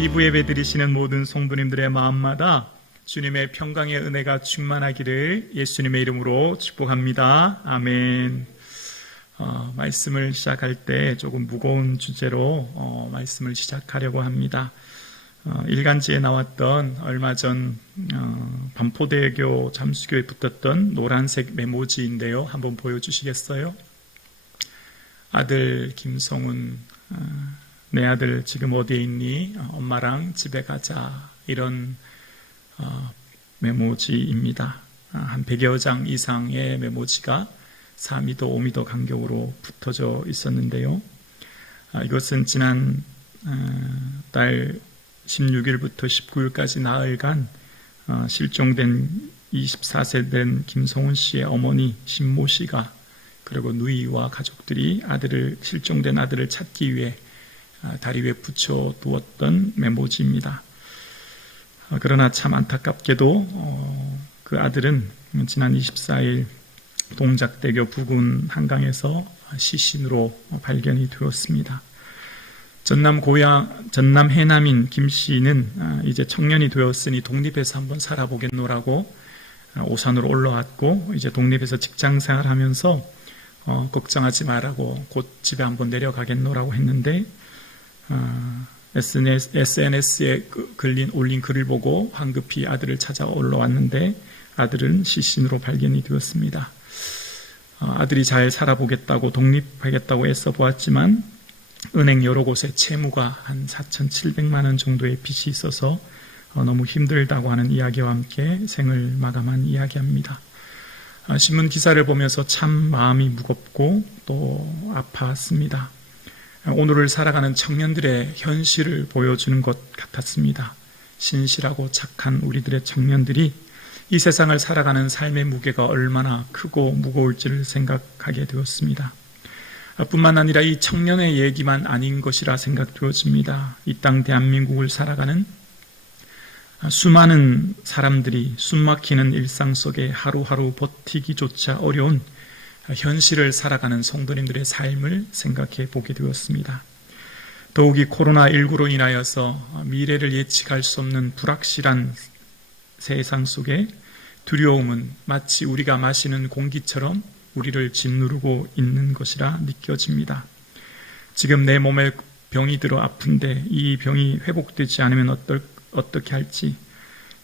2부 예배 드리시는 모든 성도님들의 마음마다 주님의 평강의 은혜가 충만하기를 예수님의 이름으로 축복합니다. 아멘. 말씀을 시작할 때 조금 무거운 주제로 말씀을 시작하려고 합니다. 일간지에 나왔던 얼마 전 반포대교 잠수교에 붙었던 노란색 메모지인데요. 한번 보여주시겠어요? 아들 김성훈, 내 아들 지금 어디에 있니? 엄마랑 집에 가자. 이런 메모지입니다. 한 100여 장 이상의 메모지가 4m, 5m 간격으로 붙어져 있었는데요. 이것은 지난 달 16일부터 19일까지 나흘간 실종된 24세 된 김성훈 씨의 어머니 신모 씨가, 그리고 누이와 가족들이 실종된 아들을 찾기 위해 다리 위에 붙여두었던 메모지입니다. 그러나 참 안타깝게도 그 아들은 지난 24일 동작대교 부근 한강에서 시신으로 발견이 되었습니다. 전남 해남인 김 씨는 이제 청년이 되었으니 독립해서 한번 살아보겠노라고 오산으로 올라왔고, 이제 독립해서 직장생활하면서 걱정하지 말라고 곧 집에 한번 내려가겠노라고 했는데, SNS에 올린 글을 보고 황급히 아들을 찾아 올라왔는데 아들은 시신으로 발견이 되었습니다. 아들이 잘 살아보겠다고 독립하겠다고 애써 보았지만 은행 여러 곳에 채무가 한 4,700만 원 정도의 빚이 있어서 너무 힘들다고 하는 이야기와 함께 생을 마감한 이야기합니다. 신문 기사를 보면서 참 마음이 무겁고 또 아팠습니다. 오늘을 살아가는 청년들의 현실을 보여주는 것 같았습니다. 신실하고 착한 우리들의 청년들이 이 세상을 살아가는 삶의 무게가 얼마나 크고 무거울지를 생각하게 되었습니다. 뿐만 아니라 이 청년의 얘기만 아닌 것이라 생각되어집니다. 이 땅 대한민국을 살아가는 수많은 사람들이 숨막히는 일상 속에 하루하루 버티기조차 어려운 현실을 살아가는 성도님들의 삶을 생각해 보게 되었습니다. 더욱이 코로나19로 인하여서 미래를 예측할 수 없는 불확실한 세상 속에 두려움은 마치 우리가 마시는 공기처럼 우리를 짓누르고 있는 것이라 느껴집니다. 지금 내 몸에 병이 들어 아픈데 이 병이 회복되지 않으면 어떻게 할지,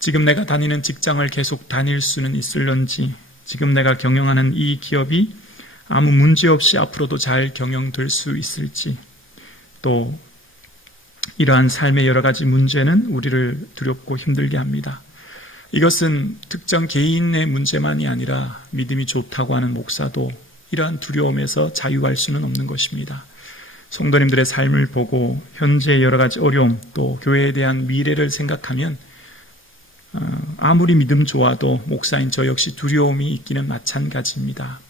지금 내가 다니는 직장을 계속 다닐 수는 있을런지, 지금 내가 경영하는 이 기업이 아무 문제 없이 앞으로도 잘 경영될 수 있을지, 또 이러한 삶의 여러 가지 문제는 우리를 두렵고 힘들게 합니다. 이것은 특정 개인의 문제만이 아니라 믿음이 좋다고 하는 목사도 이러한 두려움에서 자유할 수는 없는 것입니다. 성도님들의 삶을 보고 현재의 여러 가지 어려움, 또 교회에 대한 미래를 생각하면 아무리 믿음 좋아도 목사인 저 역시 두려움이 있기는 마찬가지입니다.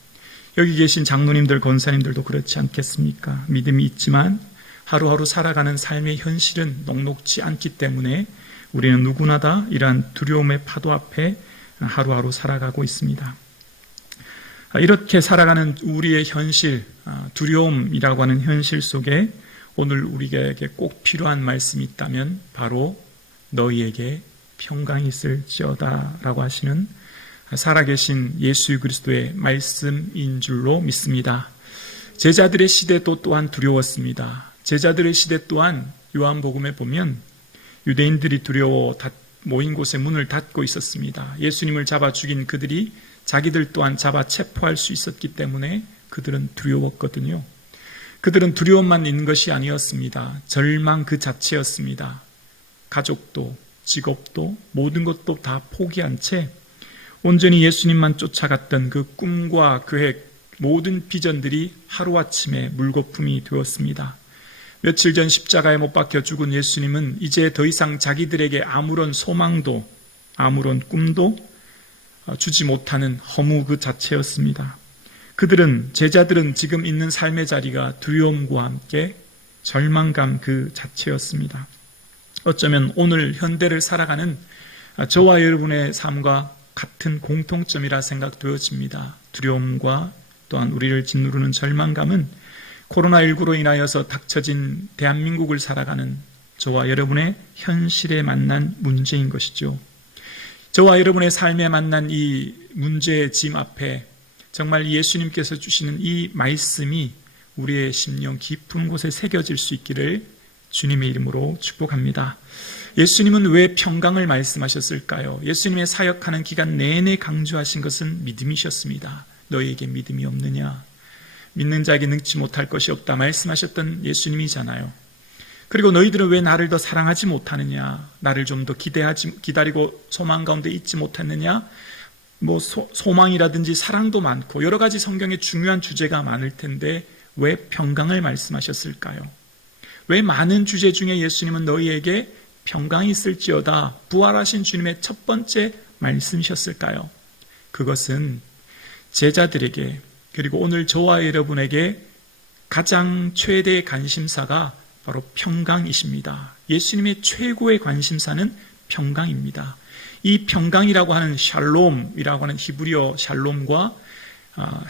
여기 계신 장로님들, 권사님들도 그렇지 않겠습니까? 믿음이 있지만 하루하루 살아가는 삶의 현실은 녹록지 않기 때문에 우리는 누구나 다 이러한 두려움의 파도 앞에 하루하루 살아가고 있습니다. 이렇게 살아가는 우리의 현실, 두려움이라고 하는 현실 속에 오늘 우리에게 꼭 필요한 말씀이 있다면 바로 너희에게 평강이 있을지어다 라고 하시는 살아계신 예수 그리스도의 말씀인 줄로 믿습니다. 제자들의 시대도 또한 두려웠습니다. 제자들의 시대 또한 요한복음에 보면 유대인들이 두려워 모인 곳에 문을 닫고 있었습니다. 예수님을 잡아 죽인 그들이 자기들 또한 잡아 체포할 수 있었기 때문에 그들은 두려웠거든요. 그들은 두려움만 있는 것이 아니었습니다. 절망 그 자체였습니다. 가족도 직업도 모든 것도 다 포기한 채 온전히 예수님만 쫓아갔던 그 꿈과 계획, 모든 비전들이 하루아침에 물거품이 되었습니다. 며칠 전 십자가에 못 박혀 죽은 예수님은 이제 더 이상 자기들에게 아무런 소망도 아무런 꿈도 주지 못하는 허무 그 자체였습니다. 제자들은 지금 있는 삶의 자리가 두려움과 함께 절망감 그 자체였습니다. 어쩌면 오늘 현대를 살아가는 저와 여러분의 삶과 같은 공통점이라 생각되어집니다. 두려움과 또한 우리를 짓누르는 절망감은 코로나19로 인하여서 닥쳐진 대한민국을 살아가는 저와 여러분의 현실에 만난 문제인 것이죠. 저와 여러분의 삶에 만난 이 문제의 짐 앞에 정말 예수님께서 주시는 이 말씀이 우리의 심령 깊은 곳에 새겨질 수 있기를 주님의 이름으로 축복합니다. 예수님은 왜 평강을 말씀하셨을까요? 예수님의 사역하는 기간 내내 강조하신 것은 믿음이셨습니다. 너희에게 믿음이 없느냐? 믿는 자에게 능치 못할 것이 없다 말씀하셨던 예수님이잖아요. 그리고 너희들은 왜 나를 더 사랑하지 못하느냐? 나를 좀 더 기다리고 소망 가운데 있지 못했느냐? 소망이라든지 사랑도 많고 여러 가지 성경에 중요한 주제가 많을 텐데 왜 평강을 말씀하셨을까요? 왜 많은 주제 중에 예수님은 너희에게 평강이 있을지어다 부활하신 주님의 첫 번째 말씀이셨을까요? 그것은 제자들에게 그리고 오늘 저와 여러분에게 가장 최대의 관심사가 바로 평강이십니다. 예수님의 최고의 관심사는 평강입니다. 이 평강이라고 하는 샬롬이라고 하는 히브리어 샬롬과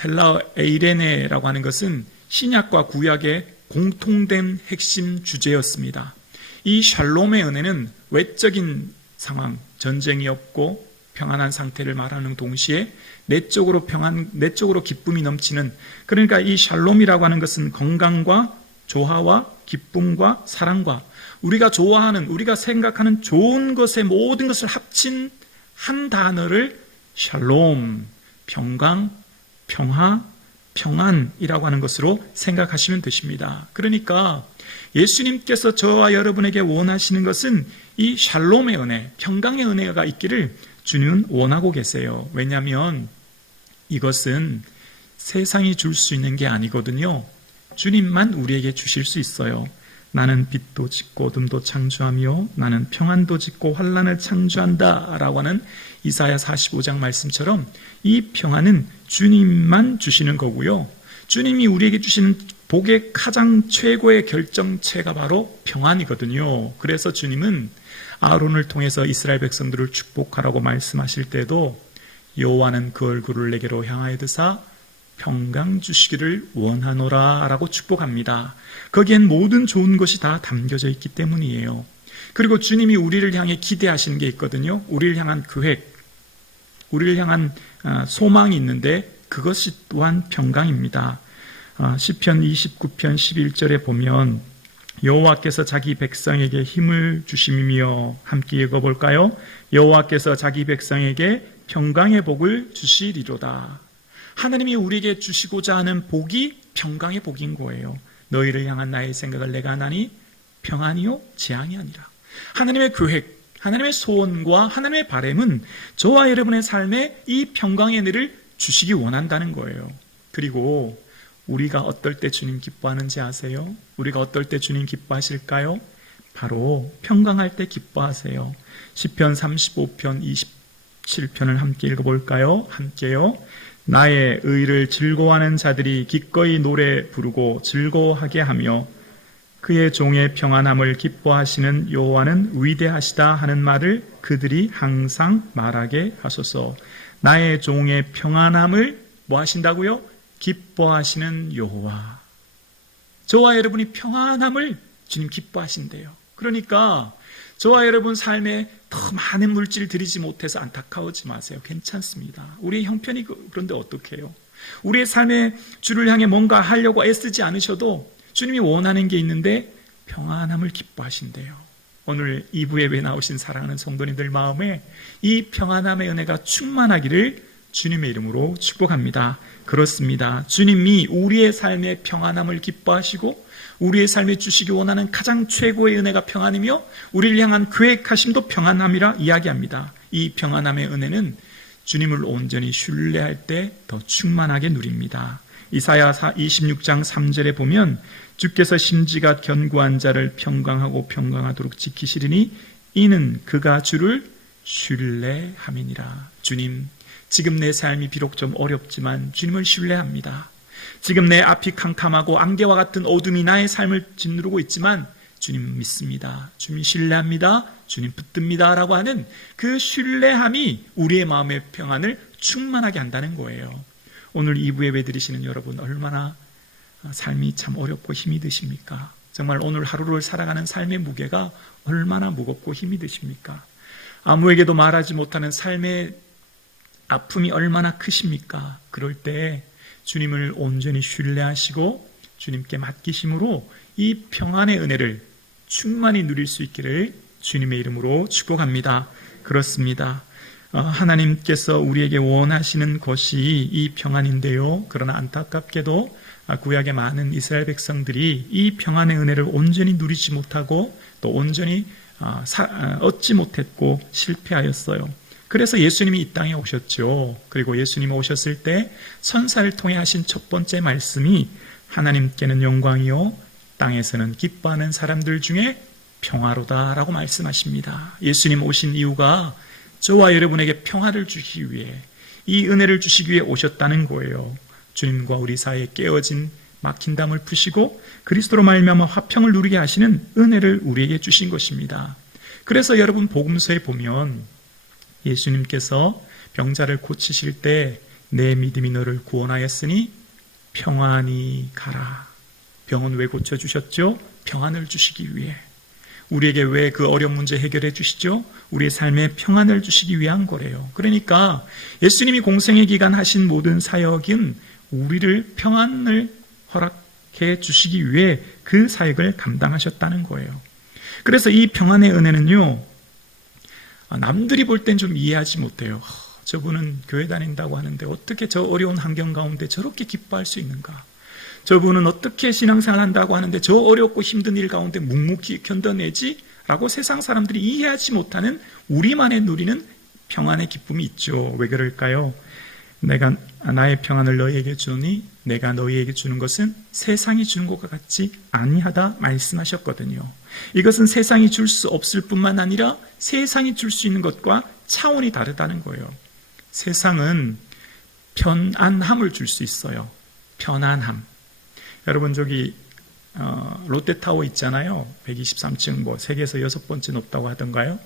헬라어 에이레네라고 하는 것은 신약과 구약의 공통된 핵심 주제였습니다. 이 샬롬의 은혜는 외적인 상황, 전쟁이 없고 평안한 상태를 말하는 동시에 내적으로 기쁨이 넘치는, 그러니까 이 샬롬이라고 하는 것은 건강과 조화와 기쁨과 사랑과 우리가 좋아하는, 우리가 생각하는 좋은 것의 모든 것을 합친 한 단어를 샬롬, 평강, 평화, 평안이라고 하는 것으로 생각하시면 되십니다. 그러니까 예수님께서 저와 여러분에게 원하시는 것은 이 샬롬의 은혜, 평강의 은혜가 있기를 주님은 원하고 계세요. 왜냐하면 이것은 세상이 줄 수 있는 게 아니거든요. 주님만 우리에게 주실 수 있어요. 나는 빛도 짓고 어둠도 창조하며 나는 평안도 짓고 환난을 창조한다 라고 하는 이사야 45장 말씀처럼 이 평안은 주님만 주시는 거고요. 주님이 우리에게 주시는 복의 가장 최고의 결정체가 바로 평안이거든요. 그래서 주님은 아론을 통해서 이스라엘 백성들을 축복하라고 말씀하실 때도 여호와는 그 얼굴을 내게로 향하여 드사 평강 주시기를 원하노라 라고 축복합니다. 거기엔 모든 좋은 것이 다 담겨져 있기 때문이에요. 그리고 주님이 우리를 향해 기대하시는 게 있거든요. 우리를 향한 계획, 우리를 향한 소망이 있는데 그것이 또한 평강입니다. 시편 29편 11절에 보면 여호와께서 자기 백성에게 힘을 주심이며, 함께 읽어볼까요? 여호와께서 자기 백성에게 평강의 복을 주시리로다. 하나님이 우리에게 주시고자 하는 복이 평강의 복인 거예요. 너희를 향한 나의 생각을 내가 하나니 평안이요 재앙이 아니라. 하나님의 계획, 하나님의 소원과 하나님의 바람은 저와 여러분의 삶에 이 평강의 은혜를 주시기 원한다는 거예요. 그리고 우리가 어떨 때 주님 기뻐하는지 아세요? 우리가 어떨 때 주님 기뻐하실까요? 바로 평강할 때 기뻐하세요. 시편 35편 27편을 함께 읽어볼까요? 함께요. 나의 의를 즐거워하는 자들이 기꺼이 노래 부르고 즐거워하게 하며 그의 종의 평안함을 기뻐하시는 여호와는 위대하시다 하는 말을 그들이 항상 말하게 하소서. 나의 종의 평안함을 뭐 하신다고요? 기뻐하시는 여호와. 저와 여러분이 평안함을 주님 기뻐하신대요. 그러니까 저와 여러분 삶에 더 많은 물질 들이지 못해서 안타까워하지 마세요. 괜찮습니다. 우리의 형편이 그런데 어떻게 해요? 우리의 삶에 주를 향해 뭔가 하려고 애쓰지 않으셔도 주님이 원하는 게 있는데 평안함을 기뻐하신대요. 오늘 2부 예배에 나오신 사랑하는 성도님들 마음에 이 평안함의 은혜가 충만하기를 주님의 이름으로 축복합니다. 그렇습니다. 주님이 우리의 삶의 평안함을 기뻐하시고 우리의 삶에 주시기 원하는 가장 최고의 은혜가 평안이며 우리를 향한 계획하심도 평안함이라 이야기합니다. 이 평안함의 은혜는 주님을 온전히 신뢰할 때 더 충만하게 누립니다. 이사야 26장 3절에 보면 주께서 심지가 견고한 자를 평강하고 평강하도록 지키시리니 이는 그가 주를 신뢰함이니라. 주님, 지금 내 삶이 비록 좀 어렵지만 주님을 신뢰합니다. 지금 내 앞이 캄캄하고 안개와 같은 어둠이 나의 삶을 짓누르고 있지만 주님 믿습니다. 주님 신뢰합니다. 주님 붙듭니다. 라고 하는 그 신뢰함이 우리의 마음의 평안을 충만하게 한다는 거예요. 오늘 2부 예배 드리시는 여러분 얼마나 삶이 참 어렵고 힘이 드십니까? 정말 오늘 하루를 살아가는 삶의 무게가 얼마나 무겁고 힘이 드십니까? 아무에게도 말하지 못하는 삶의 아픔이 얼마나 크십니까? 그럴 때 주님을 온전히 신뢰하시고 주님께 맡기심으로 이 평안의 은혜를 충만히 누릴 수 있기를 주님의 이름으로 축복합니다. 그렇습니다. 하나님께서 우리에게 원하시는 것이 이 평안인데요. 그러나 안타깝게도 구약의 많은 이스라엘 백성들이 이 평안의 은혜를 온전히 누리지 못하고 또 온전히 얻지 못했고 실패하였어요. 그래서 예수님이 이 땅에 오셨죠. 그리고 예수님이 오셨을 때 선사를 통해 하신 첫 번째 말씀이 하나님께는 영광이요 땅에서는 기뻐하는 사람들 중에 평화로다라고 말씀하십니다. 예수님 오신 이유가 저와 여러분에게 평화를 주시기 위해, 이 은혜를 주시기 위해 오셨다는 거예요. 주님과 우리 사이에 깨어진 막힌 담을 푸시고 그리스도로 말미암아 화평을 누리게 하시는 은혜를 우리에게 주신 것입니다. 그래서 여러분 복음서에 보면 예수님께서 병자를 고치실 때 내 믿음이 너를 구원하였으니 평안히 가라. 병은 왜 고쳐주셨죠? 평안을 주시기 위해. 우리에게 왜 그 어려운 문제 해결해 주시죠? 우리의 삶에 평안을 주시기 위한 거래요. 그러니까 예수님이 공생의 기간 하신 모든 사역은 우리를 평안을 허락해 주시기 위해 그 사역을 감당하셨다는 거예요. 그래서 이 평안의 은혜는요, 남들이 볼 땐 좀 이해하지 못해요. 저분은 교회 다닌다고 하는데 어떻게 저 어려운 환경 가운데 저렇게 기뻐할 수 있는가? 저분은 어떻게 신앙생활 한다고 하는데 저 어렵고 힘든 일 가운데 묵묵히 견뎌내지? 라고 세상 사람들이 이해하지 못하는 우리만의 누리는 평안의 기쁨이 있죠. 왜 그럴까요? 내가 나의 평안을 너희에게 주니 내가 너희에게 주는 것은 세상이 주는 것과 같지 아니하다 말씀하셨거든요. 이것은 세상이 줄 수 없을 뿐만 아니라 세상이 줄 수 있는 것과 차원이 다르다는 거예요. 세상은 편안함을 줄 수 있어요. 편안함. 여러분 저기 롯데타워 있잖아요. 123층 뭐 세계에서 6번째 높다고 하던가요?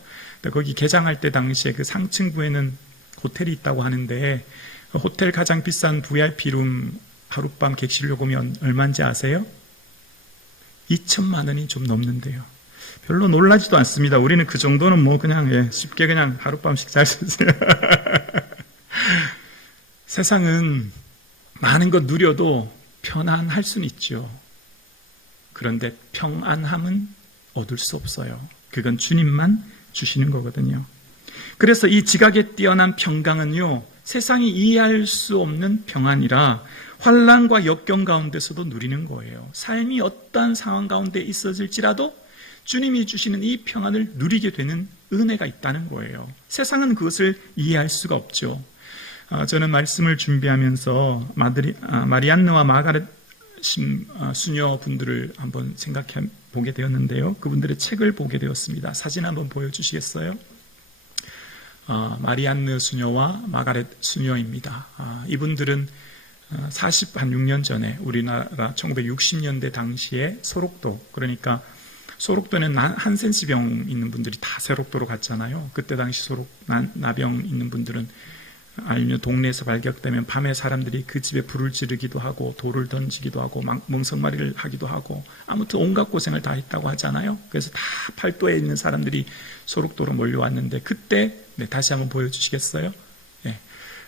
거기 개장할 때 당시에 그 상층부에는 호텔이 있다고 하는데 호텔 가장 비싼 VIP룸 하룻밤 객실 요금이 얼마인지 아세요? 2천만 원이 좀 넘는데요. 별로 놀라지도 않습니다. 우리는 그 정도는 뭐 그냥 쉽게 그냥 하룻밤씩 잘 수 있어요. 세상은 많은 것 누려도 편안할 수는 있죠. 그런데 평안함은 얻을 수 없어요. 그건 주님만 주시는 거거든요. 그래서 이 지각에 뛰어난 평강은요, 세상이 이해할 수 없는 평안이라 환난과 역경 가운데서도 누리는 거예요. 삶이 어떠한 상황 가운데 있어질지라도 주님이 주시는 이 평안을 누리게 되는 은혜가 있다는 거예요. 세상은 그것을 이해할 수가 없죠. 저는 말씀을 준비하면서 마리안느와 마가렛 수녀분들을 한번 생각해 보게 되었는데요. 그분들의 책을 보게 되었습니다. 사진 한번 보여주시겠어요? 마리안느 수녀와 마가렛 수녀입니다. 이분들은 46년 전에 우리나라 1960년대 당시에 소록도, 그러니까 소록도는 한센시병 있는 분들이 다 소록도로 갔잖아요. 그때 당시 나병 있는 분들은 아니면 동네에서 발격되면 밤에 사람들이 그 집에 불을 지르기도 하고 돌을 던지기도 하고 멍석마리를 하기도 하고 아무튼 온갖 고생을 다 했다고 하잖아요. 그래서 다 팔도에 있는 사람들이 소록도로 몰려왔는데 그때 다시 한번 보여주시겠어요?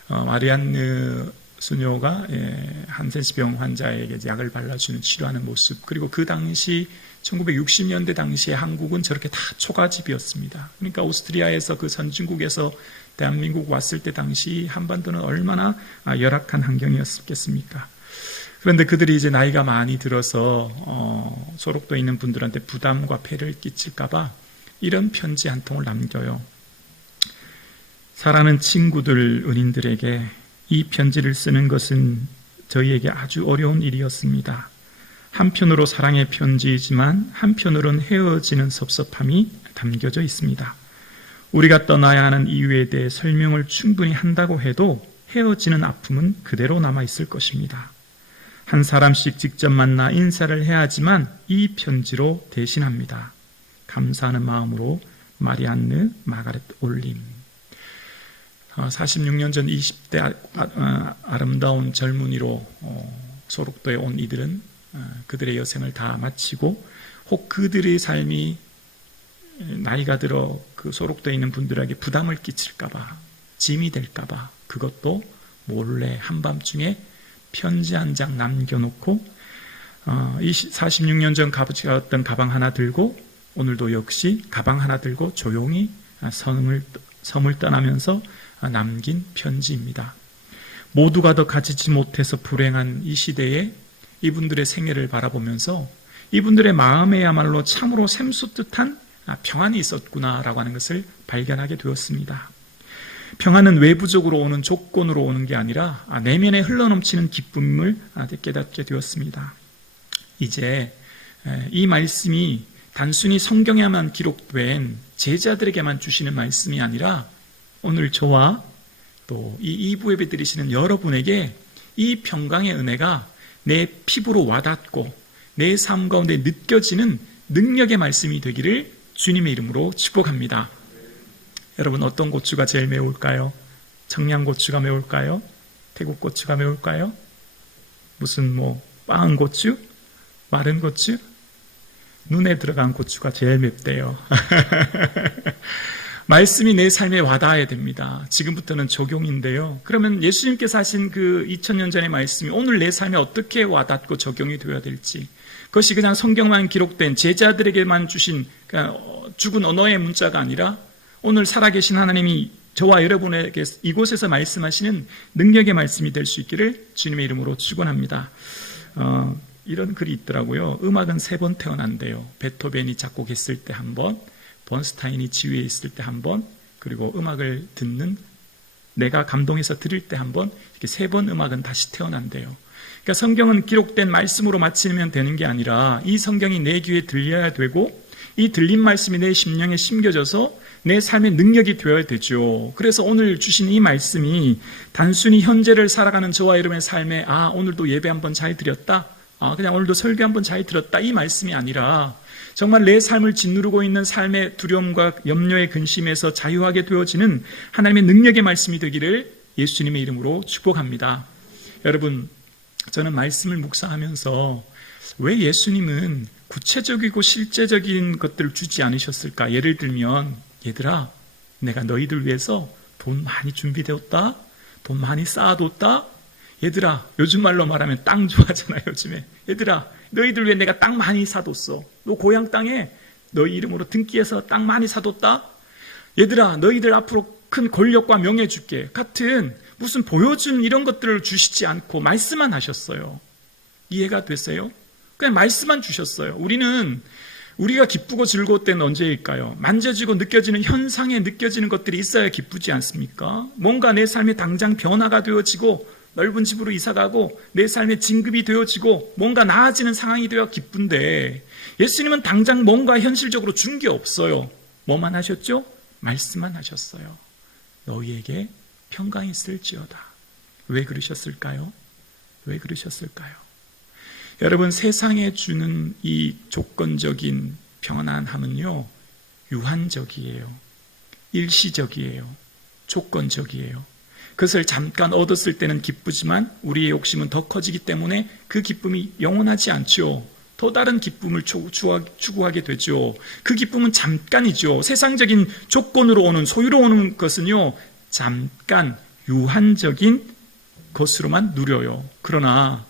마리안느 수녀가 한센시병 환자에게 약을 발라주는 치료하는 모습, 그리고 그 당시 1960년대 당시에 한국은 저렇게 다 초가집이었습니다. 그러니까 오스트리아에서 그 선진국에서 대한민국 왔을 때 당시 한반도는 얼마나 열악한 환경이었겠습니까? 그런데 그들이 이제 나이가 많이 들어서 소록도에 있는 분들한테 부담과 폐를 끼칠까봐 이런 편지 한 통을 남겨요. 사랑하는 친구들, 은인들에게 이 편지를 쓰는 것은 저희에게 아주 어려운 일이었습니다. 한편으로 사랑의 편지이지만 한편으로는 헤어지는 섭섭함이 담겨져 있습니다. 우리가 떠나야 하는 이유에 대해 설명을 충분히 한다고 해도 헤어지는 아픔은 그대로 남아있을 것입니다. 한 사람씩 직접 만나 인사를 해야 하지만 이 편지로 대신합니다. 감사하는 마음으로 마리안느 마가렛 올림. 46년 전 20대 아름다운 젊은이로 소록도에 온 이들은 그들의 여생을 다 마치고 혹 그들의 삶이 나이가 들어 그 소록되어 있는 분들에게 부담을 끼칠까봐, 짐이 될까봐 그것도 몰래 한밤중에 편지 한 장 남겨놓고 46년 전 가졌던 가방 하나 들고 오늘도 역시 가방 하나 들고 조용히 섬을 떠나면서 남긴 편지입니다. 모두가 더 가지지 못해서 불행한 이 시대에 이분들의 생애를 바라보면서 이분들의 마음에야말로 참으로 샘솟듯한 평안이 있었구나라고 하는 것을 발견하게 되었습니다. 평안은 외부적으로 오는 조건으로 오는 게 아니라 내면에 흘러넘치는 기쁨을 깨닫게 되었습니다. 이제 이 말씀이 단순히 성경에만 기록된 제자들에게만 주시는 말씀이 아니라 오늘 저와 또 이 2부 예배 드리시는 여러분에게 이 평강의 은혜가 내 피부로 와닿고 내 삶 가운데 느껴지는 능력의 말씀이 되기를 주님의 이름으로 축복합니다. 여러분, 어떤 고추가 제일 매울까요? 청양고추가 매울까요? 태국고추가 매울까요? 무슨 빵 고추? 마른 고추? 눈에 들어간 고추가 제일 맵대요. 말씀이 내 삶에 와닿아야 됩니다. 지금부터는 적용인데요. 그러면 예수님께서 하신 그 2000년 전의 말씀이 오늘 내 삶에 어떻게 와닿고 적용이 되어야 될지, 그것이 그냥 성경만 기록된 제자들에게만 주신 죽은 언어의 문자가 아니라 오늘 살아계신 하나님이 저와 여러분에게 이곳에서 말씀하시는 능력의 말씀이 될 수 있기를 주님의 이름으로 축원합니다. 이런 글이 있더라고요. 음악은 3번 태어난대요. 베토벤이 작곡했을 때 한 번, 번스타인이 지휘에 있을 때 한 번, 그리고 음악을 듣는 내가 감동해서 들을 때 한 번, 이렇게 3번 음악은 다시 태어난대요. 그러니까 성경은 기록된 말씀으로 마치면 되는 게 아니라 이 성경이 내 귀에 들려야 되고 이 들린 말씀이 내 심령에 심겨져서 내 삶의 능력이 되어야 되죠. 그래서 오늘 주신 이 말씀이 단순히 현재를 살아가는 저와 여러분의 삶에 오늘도 예배 한번 잘 드렸다, 그냥 오늘도 설교 한번 잘 들었다, 이 말씀이 아니라 정말 내 삶을 짓누르고 있는 삶의 두려움과 염려의 근심에서 자유하게 되어지는 하나님의 능력의 말씀이 되기를 예수님의 이름으로 축복합니다. 여러분, 저는 말씀을 묵상하면서 왜 예수님은 구체적이고 실제적인 것들을 주지 않으셨을까? 예를 들면, 얘들아, 내가 너희들 위해서 돈 많이 준비되었다, 돈 많이 쌓아뒀다, 얘들아, 요즘 말로 말하면 땅 좋아하잖아요, 요즘에. 얘들아, 너희들 위해 내가 땅 많이 사뒀어. 너 고향 땅에 너희 이름으로 등기해서 땅 많이 사뒀다. 얘들아, 너희들 앞으로 큰 권력과 명예 줄게. 같은 무슨 보여준 이런 것들을 주시지 않고 말씀만 하셨어요. 이해가 됐어요? 그냥 말씀만 주셨어요. 우리가 기쁘고 즐거울 때는 언제일까요? 만져지고 느껴지는 현상에 느껴지는 것들이 있어야 기쁘지 않습니까? 뭔가 내 삶에 당장 변화가 되어지고 넓은 집으로 이사가고 내 삶에 진급이 되어지고 뭔가 나아지는 상황이 되어 기쁜데, 예수님은 당장 뭔가 현실적으로 준 게 없어요. 뭐만 하셨죠? 말씀만 하셨어요. 너희에게 평강이 있을지어다. 왜 그러셨을까요? 왜 그러셨을까요? 여러분, 세상에 주는 이 조건적인 평안함은요, 유한적이에요. 일시적이에요. 조건적이에요. 그것을 잠깐 얻었을 때는 기쁘지만 우리의 욕심은 더 커지기 때문에 그 기쁨이 영원하지 않죠. 또 다른 기쁨을 추구하게 되죠. 그 기쁨은 잠깐이죠. 세상적인 조건으로 오는, 소유로 오는 것은요, 잠깐 유한적인 것으로만 누려요. 그러나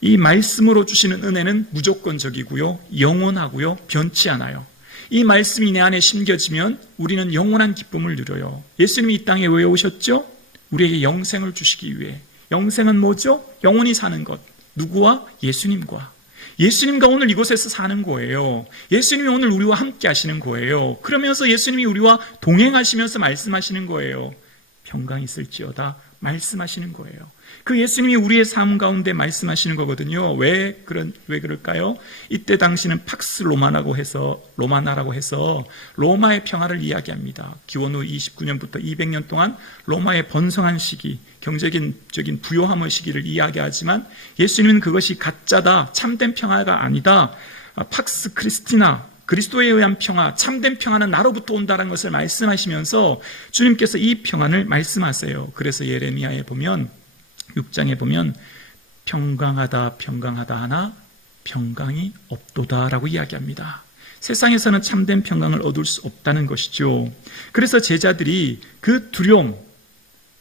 이 말씀으로 주시는 은혜는 무조건적이고요, 영원하고요, 변치 않아요. 이 말씀이 내 안에 심겨지면 우리는 영원한 기쁨을 누려요. 예수님이 이 땅에 왜 오셨죠? 우리에게 영생을 주시기 위해. 영생은 뭐죠? 영원히 사는 것. 누구와? 예수님과. 예수님과 오늘 이곳에서 사는 거예요. 예수님이 오늘 우리와 함께 하시는 거예요. 그러면서 예수님이 우리와 동행하시면서 말씀하시는 거예요. 평강이 있을지어다 말씀하시는 거예요. 그 예수님이 우리의 삶 가운데 말씀하시는 거거든요. 왜 그럴까요? 이때 당시는 팍스 로마나라고 해서 로마의 평화를 이야기합니다. 기원 후 29년부터 200년 동안 로마의 번성한 시기, 경제적인 부요함의 시기를 이야기하지만 예수님은 그것이 가짜다, 참된 평화가 아니다, 팍스 크리스티나, 그리스도에 의한 평화, 참된 평화는 나로부터 온다는 것을 말씀하시면서 주님께서 이 평안을 말씀하세요. 그래서 예레미야에 보면 6장에 보면 평강하다 하나 평강이 없도다라고 이야기합니다. 세상에서는 참된 평강을 얻을 수 없다는 것이죠. 그래서 제자들이 그 두려움,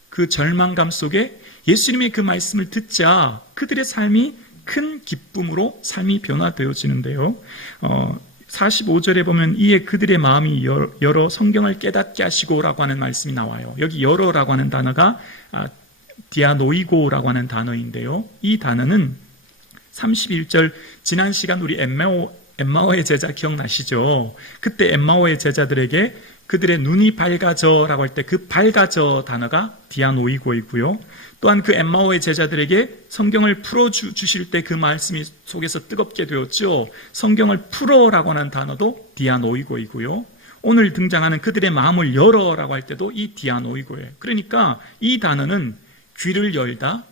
그 절망감 속에 예수님의 그 말씀을 듣자 그들의 삶이 큰 기쁨으로 삶이 변화되어지는데요. 45절에 보면 이에 그들의 마음이 열어 성경을 깨닫게 하시고라고 하는 말씀이 나와요. 여기 열어라고 하는 단어가 디아노이고라고 하는 단어인데요. 이 단어는 31절 지난 시간 우리 엠마오의 제자 기억나시죠? 그때 엠마오의 제자들에게 그들의 눈이 밝아져라고 할 때 그 밝아져 단어가 디아노이고이고요. 또한 그 엠마오의 제자들에게 성경을 풀어주실 때 그 말씀이 속에서 뜨겁게 되었죠. 성경을 풀어라고 하는 단어도 디아노이고이고요. 오늘 등장하는 그들의 마음을 열어라고 할 때도 이 디아노이고예요. 그러니까 이 단어는 귀를 열다,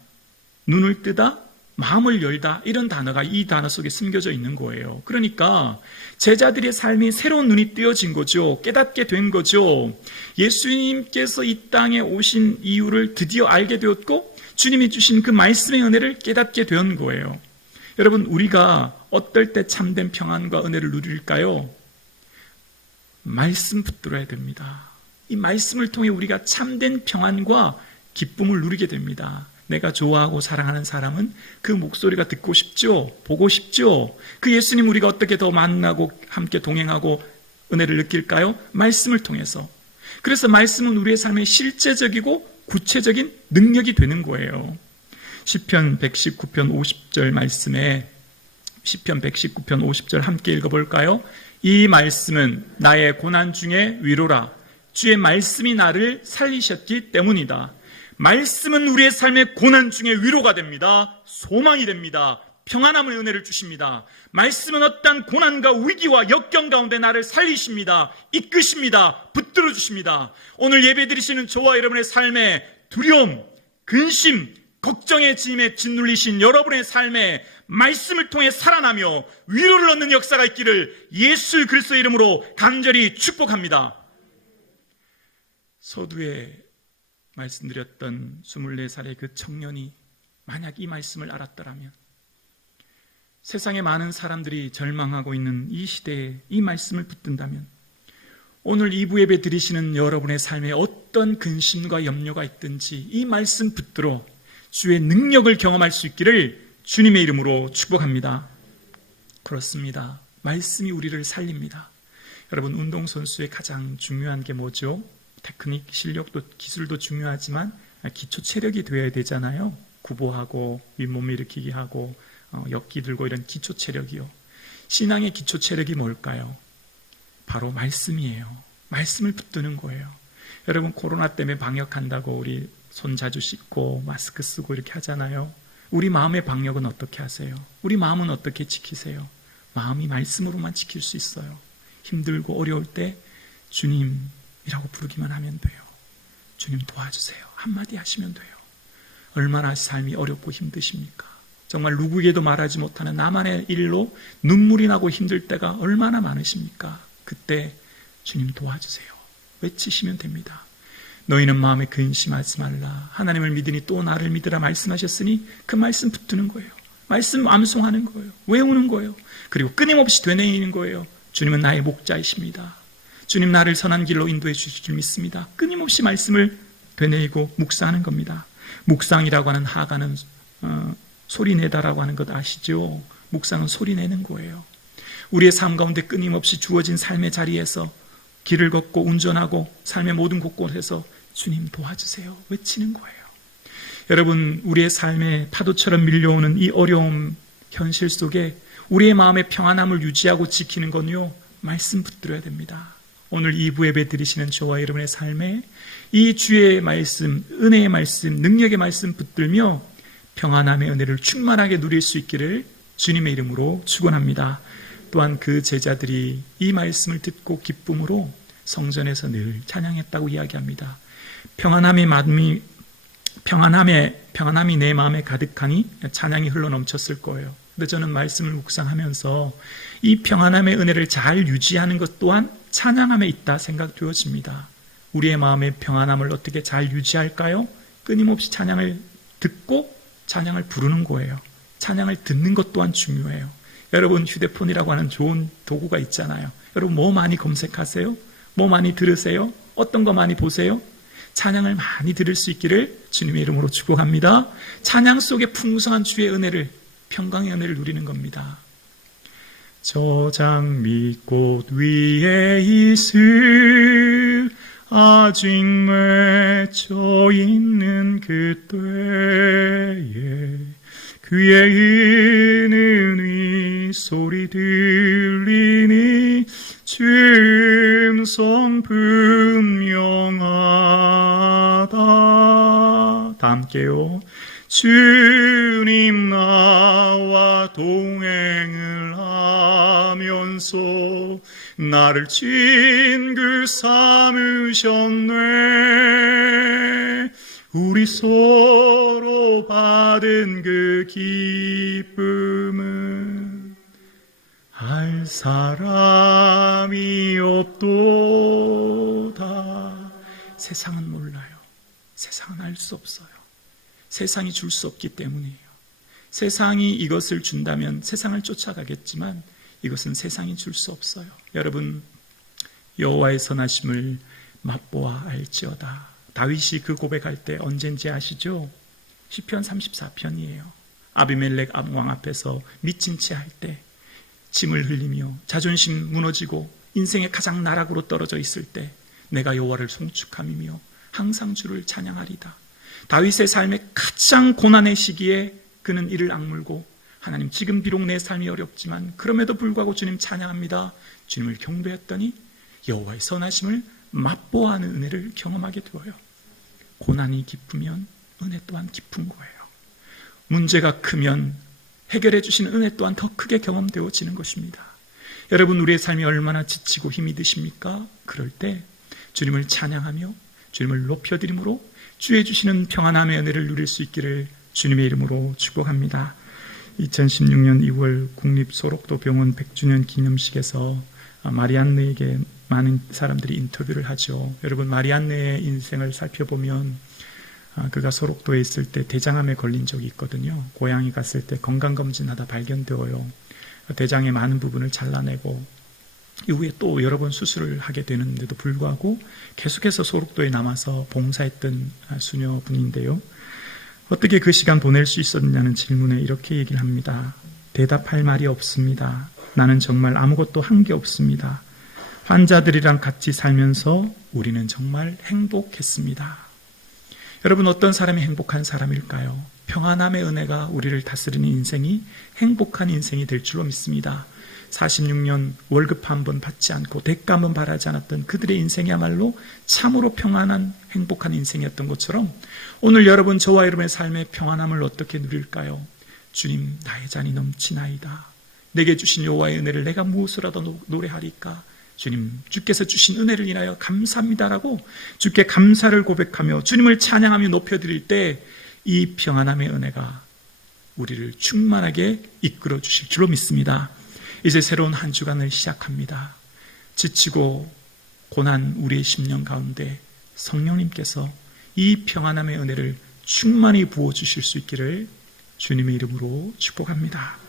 눈을 뜨다, 마음을 열다 이런 단어가 이 단어 속에 숨겨져 있는 거예요. 그러니까 제자들의 삶이 새로운 눈이 뜨여진 거죠. 깨닫게 된 거죠. 예수님께서 이 땅에 오신 이유를 드디어 알게 되었고 주님이 주신 그 말씀의 은혜를 깨닫게 된 거예요. 여러분, 우리가 어떨 때 참된 평안과 은혜를 누릴까요? 말씀 붙들어야 됩니다. 이 말씀을 통해 우리가 참된 평안과 기쁨을 누리게 됩니다. 내가 좋아하고 사랑하는 사람은 그 목소리가 듣고 싶죠? 보고 싶죠? 그 예수님 우리가 어떻게 더 만나고 함께 동행하고 은혜를 느낄까요? 말씀을 통해서. 그래서 말씀은 우리의 삶의 실제적이고 구체적인 능력이 되는 거예요. 시편 119편 50절 말씀에 시편 119편 50절 함께 읽어볼까요? 이 말씀은 나의 고난 중에 위로라. 주의 말씀이 나를 살리셨기 때문이다. 말씀은 우리의 삶의 고난 중에 위로가 됩니다. 소망이 됩니다. 평안함의 은혜를 주십니다. 말씀은 어떠한 고난과 위기와 역경 가운데 나를 살리십니다. 이끄십니다. 붙들어 주십니다. 오늘 예배 드리시는 저와 여러분의 삶에 두려움, 근심, 걱정의 짐에 짓눌리신 여러분의 삶에 말씀을 통해 살아나며 위로를 얻는 역사가 있기를 예수 그리스도의 이름으로 간절히 축복합니다. 서두에 말씀드렸던 24살의 그 청년이 만약 이 말씀을 알았더라면, 세상에 많은 사람들이 절망하고 있는 이 시대에 이 말씀을 붙든다면, 오늘 2부 예배 드리시는 여러분의 삶에 어떤 근심과 염려가 있든지 이 말씀 붙들어 주의 능력을 경험할 수 있기를 주님의 이름으로 축복합니다. 그렇습니다. 말씀이 우리를 살립니다. 여러분, 운동선수의 가장 중요한 게 뭐죠? 테크닉, 실력도 기술도 중요하지만 기초 체력이 되어야 되잖아요. 구보하고 윗몸 일으키기 하고 역기 들고 이런 기초 체력이요. 신앙의 기초 체력이 뭘까요? 바로 말씀이에요. 말씀을 붙드는 거예요. 여러분, 코로나 때문에 방역한다고 우리 손 자주 씻고 마스크 쓰고 이렇게 하잖아요. 우리 마음의 방역은 어떻게 하세요? 우리 마음은 어떻게 지키세요? 마음이 말씀으로만 지킬 수 있어요. 힘들고 어려울 때 주님이라고 부르기만 하면 돼요. 주님 도와주세요. 한마디 하시면 돼요. 얼마나 삶이 어렵고 힘드십니까? 정말 누구에게도 말하지 못하는 나만의 일로 눈물이 나고 힘들 때가 얼마나 많으십니까? 그때 주님 도와주세요. 외치시면 됩니다. 너희는 마음에 근심하지 말라. 하나님을 믿으니 또 나를 믿으라 말씀하셨으니 그 말씀 붙드는 거예요. 말씀 암송하는 거예요. 외우는 거예요. 그리고 끊임없이 되뇌이는 거예요. 주님은 나의 목자이십니다. 주님 나를 선한 길로 인도해 주실 줄 믿습니다. 끊임없이 말씀을 되뇌이고 묵상하는 겁니다. 묵상이라고 하는 하가는 소리내다라고 하는 것 아시죠? 묵상은 소리내는 거예요. 우리의 삶 가운데 끊임없이 주어진 삶의 자리에서 길을 걷고 운전하고 삶의 모든 곳곳에서 주님 도와주세요 외치는 거예요. 여러분, 우리의 삶에 파도처럼 밀려오는 이 어려움 현실 속에 우리의 마음의 평안함을 유지하고 지키는 건요, 말씀 붙들어야 됩니다. 오늘 2부 예배 드리시는 저와 여러분의 삶에 이 주의 말씀, 은혜의 말씀, 능력의 말씀 붙들며 평안함의 은혜를 충만하게 누릴 수 있기를 주님의 이름으로 축원합니다. 또한 그 제자들이 이 말씀을 듣고 기쁨으로 성전에서 늘 찬양했다고 이야기합니다. 평안함이 내 마음에 가득하니 찬양이 흘러넘쳤을 거예요. 근데 저는 말씀을 묵상하면서 이 평안함의 은혜를 잘 유지하는 것 또한 찬양함에 있다 생각되어집니다. 우리의 마음의 평안함을 어떻게 잘 유지할까요? 끊임없이 찬양을 듣고 찬양을 부르는 거예요. 찬양을 듣는 것 또한 중요해요. 여러분 휴대폰이라고 하는 좋은 도구가 있잖아요. 여러분 뭐 많이 검색하세요? 뭐 많이 들으세요? 어떤 거 많이 보세요? 찬양을 많이 들을 수 있기를 주님의 이름으로 축복합니다. 찬양 속에 풍성한 주의 은혜를, 평강의 은혜를 누리는 겁니다. 저 장미꽃 위에 있을 아직 맺혀 있는 그때에 그의 이는 이 소리 들리니 춤성 분명하다. 다 함께요. 주님 나와 동행을 하면서 나를 친구 삼으셨네. 우리 서로 받은 그 기쁨은 알 사람이 없도다. 세상은 몰라요. 세상은 알 수 없어요. 세상이 줄 수 없기 때문이에요. 세상이 이것을 준다면 세상을 쫓아가겠지만 이것은 세상이 줄 수 없어요. 여러분, 여호와의 선하심을 맛보아 알지어다. 다윗이 그 고백할 때 언젠지 아시죠? 시편 34편이에요. 아비멜렉 왕 앞에서 미친 채 할 때, 침을 흘리며 자존심 무너지고 인생의 가장 나락으로 떨어져 있을 때 내가 여호와를 송축함이며 항상 주를 찬양하리다. 다윗의 삶의 가장 고난의 시기에 그는 이를 악물고 하나님, 지금 비록 내 삶이 어렵지만 그럼에도 불구하고 주님 찬양합니다. 주님을 경배했더니 여호와의 선하심을 맛보아하는 은혜를 경험하게 되어요. 고난이 깊으면 은혜 또한 깊은 거예요. 문제가 크면 해결해 주시는 은혜 또한 더 크게 경험되어지는 것입니다. 여러분, 우리의 삶이 얼마나 지치고 힘이 드십니까? 그럴 때 주님을 찬양하며 주님을 높여드림으로 주의 주시는 평안함의 은혜를 누릴 수 있기를 주님의 이름으로 축복합니다. 2016년 2월 국립소록도 병원 100주년 기념식에서 마리안느에게 많은 사람들이 인터뷰를 하죠. 여러분, 마리안느의 인생을 살펴보면 그가 소록도에 있을 때 대장암에 걸린 적이 있거든요. 고향에 갔을 때 건강검진하다 발견되어요. 대장의 많은 부분을 잘라내고 이후에 또 여러 번 수술을 하게 되는데도 불구하고 계속해서 소록도에 남아서 봉사했던 수녀분인데요. 어떻게 그 시간 보낼 수 있었느냐는 질문에 이렇게 얘기를 합니다. 대답할 말이 없습니다. 나는 정말 아무것도 한 게 없습니다. 환자들이랑 같이 살면서 우리는 정말 행복했습니다. 여러분, 어떤 사람이 행복한 사람일까요? 평안함의 은혜가 우리를 다스리는 인생이 행복한 인생이 될 줄로 믿습니다. 46년 월급 한 번 받지 않고 대가 한 번 바라지 않았던 그들의 인생이야말로 참으로 평안한 행복한 인생이었던 것처럼 오늘 여러분, 저와 여러분의 삶의 평안함을 어떻게 누릴까요? 주님, 나의 잔이 넘치나이다. 내게 주신 여호와의 은혜를 내가 무엇으로라도 노래하리까? 주님, 주께서 주신 은혜를 인하여 감사합니다라고 주께 감사를 고백하며 주님을 찬양하며 높여드릴 때 이 평안함의 은혜가 우리를 충만하게 이끌어 주실 줄로 믿습니다. 이제 새로운 한 주간을 시작합니다. 지치고 고난 우리의 심령 가운데 성령님께서 이 평안함의 은혜를 충만히 부어주실 수 있기를 주님의 이름으로 축복합니다.